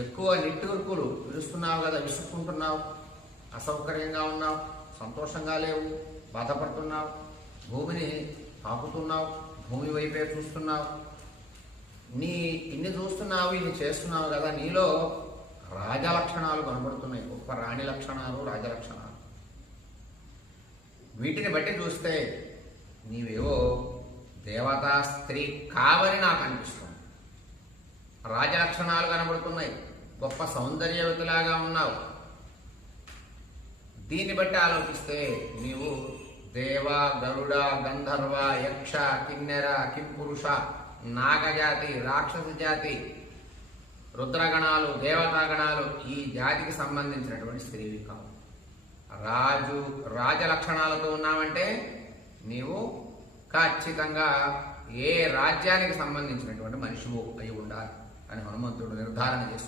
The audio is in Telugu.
ఎక్కువ నిట్టూర్పులు విరుస్తున్నావు కదా, విసుక్కుంటున్నావు, అసౌకర్యంగా ఉన్నావు, సంతోషంగా లేవు, బాధపడుతున్నావు, భూమిని తాకుతున్నావు, భూమి వైపే చూస్తున్నావు. ఇన్ని చూస్తున్నావు, ఇన్ని చేస్తున్నావు కదా, నీలో రాజలక్షణాలు కనబడుతున్నాయి, గొప్ప రాణి లక్షణాలు, రాజలక్షణాలు. వీటిని బట్టి చూస్తే నీవేవో దేవతా స్త్రీ కావని నాకు అనిపిస్తుంది. రాజలక్షణాలు కనబడుతున్నాయి, గొప్ప సౌందర్యవతిలాగా ఉన్నావు. దీన్ని బట్టి ఆలోచిస్తే నీవు దేవ, గరుడ, గంధర్వ, యక్ష, కిన్నెర, కింపురుష, నాగజాతి, రాక్షస జాతి, రుద్రగణాలు, దేవతాగణాలు ఈ జాతికి సంబంధించినటువంటి స్త్రీవి కావు. రాజలక్షణాలతో ఉన్నామంటే నీవు ఖచ్చితంగా ఏ రాజ్యానికి సంబంధించినటువంటి మనిషివు అయి ఉండాలి అని హనుమంతుడు నిర్ధారణ చేస్తున్నాడు.